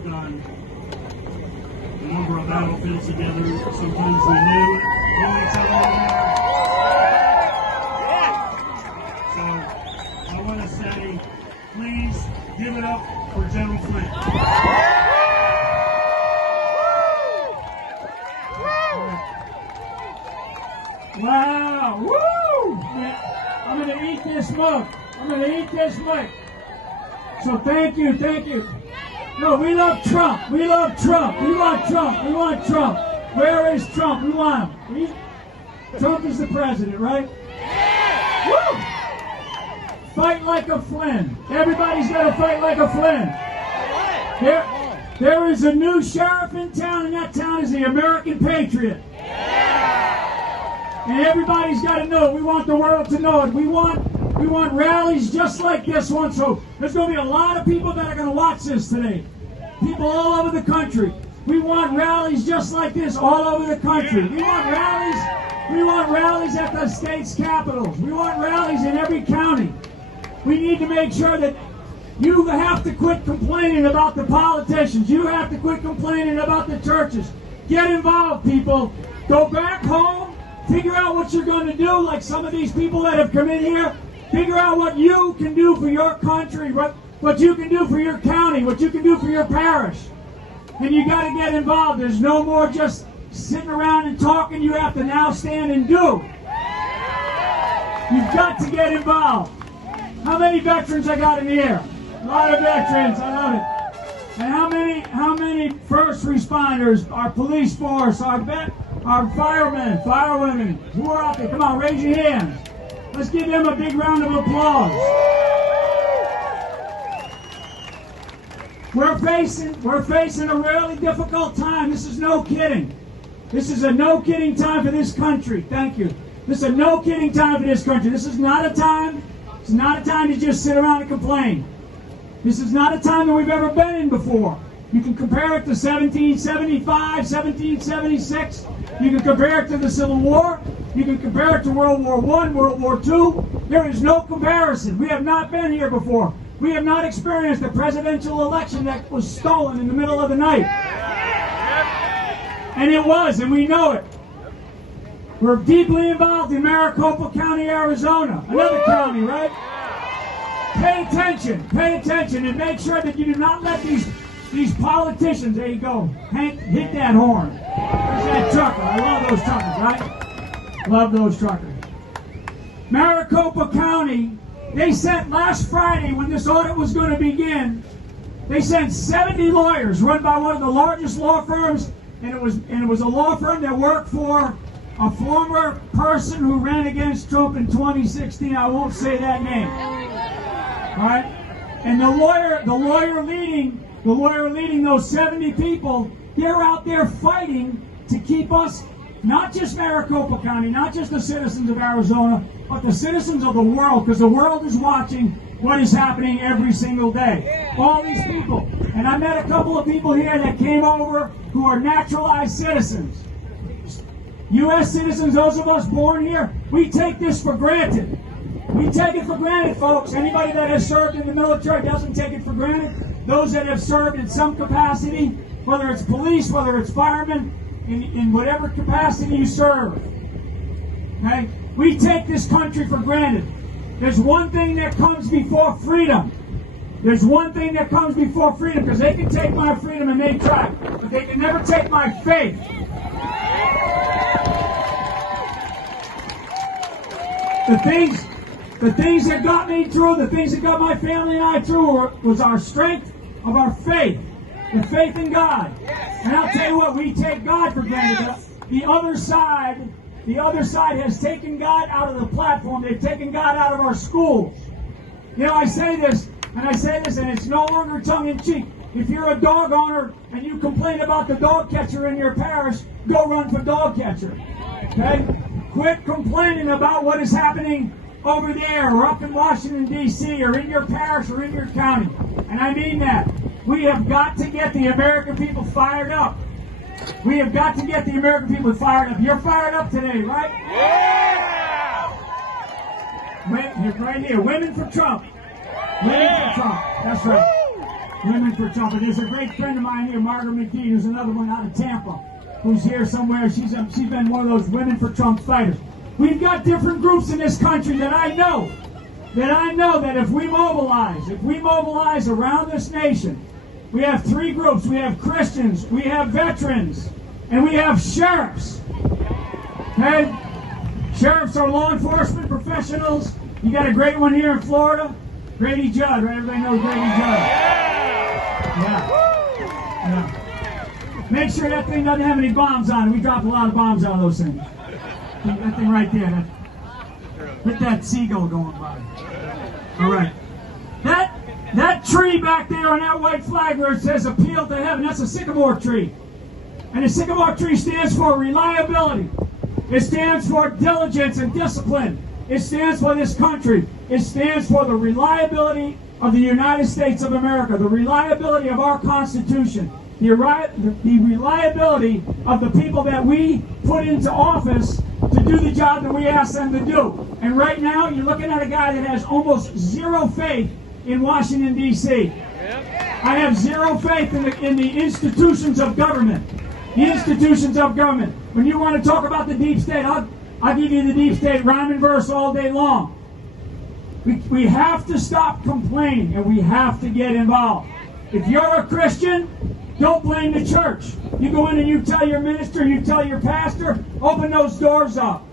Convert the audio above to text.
we've done a number of battlefields together. Sometimes we knew each other in there. So I want to say, please give it up for General Flynn. Wow! Woo! I'm going to eat this mug. I'm going to eat this mug. So thank you, thank you. No, we love Trump. We love Trump. We want Trump. We want Trump. Where is Trump? We want him. Trump is the president, right? Woo! Fight like a Flynn. Everybody's got to fight like a Flynn. There is a new sheriff in town, and that town is the American Patriot. And everybody's got to know it. We want the world to know it. We want rallies just like this one. So there's going to be a lot of people that are going to watch this today. People all over the country. We want rallies just like this all over the country. We want rallies. We want rallies at the state's capitals. We want rallies in every county. We need to make sure that you have to quit complaining about the politicians. You have to quit complaining about the churches. Get involved, people. Go back home. Figure out what you're going to do, like some of these people that have come in here. Figure out what you can do for your country, what you can do for your county, what you can do for your parish. And you got to get involved. There's no more just sitting around and talking. You have to now stand and do. You've got to get involved. How many veterans I got in here? A lot of veterans. I love it. And how many first responders, our police force, our firemen, firewomen, who are out there? Come on, raise your hands. Let's give them a big round of applause. We're facing a really difficult time. This is no kidding. This is a no kidding time for this country. Thank you. This is a no kidding time for this country. This is not a time. It's not a time to just sit around and complain. This is not a time that we've ever been in before. You can compare it to 1775, 1776. You can compare it to the Civil War. You can compare it to World War I, World War II. There is no comparison. We have not been here before. We have not experienced a presidential election that was stolen in the middle of the night. And it was, and we know it. We're deeply involved in Maricopa County, Arizona. Another county, right? Pay attention, and make sure that you do not let these politicians, there you go, Hank, hit that horn. There's that trucker. I love those truckers, right? Love those truckers. Maricopa County, they sent last Friday when this audit was going to begin, they sent 70 lawyers run by one of the largest law firms, and it was a law firm that worked for a former person who ran against Trump in 2016. I won't say that name. All right? And the lawyer leading those 70 people, they're out there fighting to keep us, not just Maricopa County, not just the citizens of Arizona, but the citizens of the world, because the world is watching what is happening every single day. All these people. And I met a couple of people here that came over who are naturalized citizens. U.S. citizens, those of us born here, we take this for granted. We take it for granted, folks. Anybody that has served in the military doesn't take it for granted. Those that have served in some capacity, whether it's police, whether it's firemen, in whatever capacity you serve. Okay? We take this country for granted. There's one thing that comes before freedom. There's one thing that comes before freedom, because they can take my freedom and they try, but they can never take my faith. The things that got me through, the things that got my family and I through was our strength of our faith. The faith in God. And I'll tell you what, we take God for granted. The other side has taken God out of the platform. They've taken God out of our schools. You know, I say this, and it's no longer tongue-in-cheek. If you're a dog owner and you complain about the dog catcher in your parish, go run for dog catcher. Okay? Quit complaining about what is happening over there or up in Washington, D.C. or in your parish or in your county. And I mean that. We have got to get the American people fired up. We have got to get the American people fired up. You're fired up today, right? Yeah! Right here. Women for Trump. Women for Trump. That's right. Women for Trump. And there's a great friend of mine here, Margaret McGee, who's another one out of Tampa, who's here somewhere. She's been one of those Women for Trump fighters. We've got different groups in this country that I know that if we mobilize around this nation, we have three groups. We have Christians, we have veterans, and we have sheriffs. Okay? Sheriffs are law enforcement professionals. You got a great one here in Florida, Grady Judd, right? Everybody knows Grady Judd. Yeah. Make sure that thing doesn't have any bombs on it. We dropped a lot of bombs on those things. That thing right there. With that seagull going by. All right. That tree back there on that white flag where it says appeal to heaven, that's a sycamore tree. And the sycamore tree stands for reliability. It stands for diligence and discipline. It stands for this country. It stands for the reliability of the United States of America, the reliability of our Constitution, the reliability of the people that we put into office to do the job that we ask them to do. And right now, you're looking at a guy that has almost zero faith in Washington, D.C. I have zero faith in the institutions of government. The institutions of government. When you want to talk about the deep state, I'll give you the deep state rhyme and verse all day long. We have to stop complaining, and we have to get involved. If you're a Christian, don't blame the church. You go in and you tell your minister, you tell your pastor, open those doors up.